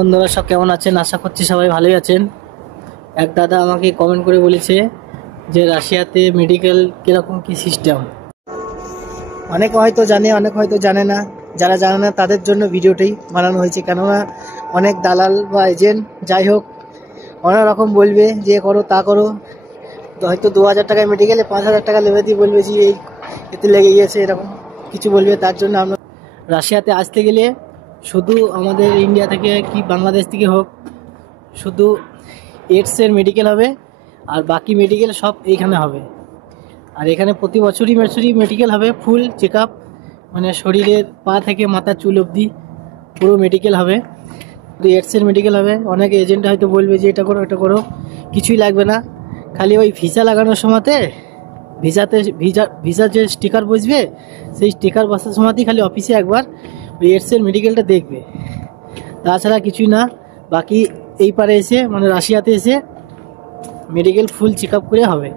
বন্ধুরা সব কেমন আছেন? আশা করছি সবাই ভালোই আছেন। এক দাদা আমাকে কমেন্ট করে বলেছে যে রাশিয়াতে মেডিকেল কীরকম কী সিস্টেম। অনেক হয়তো জানে, অনেক হয়তো জানে না। যারা জানে না তাদের জন্য ভিডিওটি বানানো হয়েছে, কেননা অনেক দালাল বা এজেন্ট যাই হোক অনেক রকম বলবে যে করো তা করো। তো হয়তো 2000 টাকায় মেডিকেলে 5000 টাকা লেবে দিয়ে বলবে যে এই এতে লেগে গিয়েছে, এরকম কিছু বলবে। তার জন্য আমরা রাশিয়াতে আসতে গেলে শুধু আমাদের ইন্ডিয়া থেকে কি বাংলাদেশ থেকে হোক, শুধু এইডসের মেডিকেল হবে আর বাকি মেডিকেল সব এইখানে হবে। আর এখানে প্রতি বছরই মেডিকেল হবে, ফুল চেক আপ, মানে শরীরের পা থেকে মাথার চুল অবধি পুরো মেডিকেল হবে। এইডসের মেডিকেল হবে। অনেক এজেন্ট হয়তো বলবে যে এটা করো এটা করো, কিছুই লাগবে না। খালি ওই ভিসা লাগানোর সময়তে ভিসা যে স্টিকার বসবে, সেই স্টিকার বসার সময়তেই খালি অফিসে একবার ওই এইডসের মেডিকেলটা দেখবে, তাছাড়া কিছুই না। বাকি এই পারে এসে মানে রাশিয়াতে এসে মেডিকেল ফুল চেক আপ করে হবে।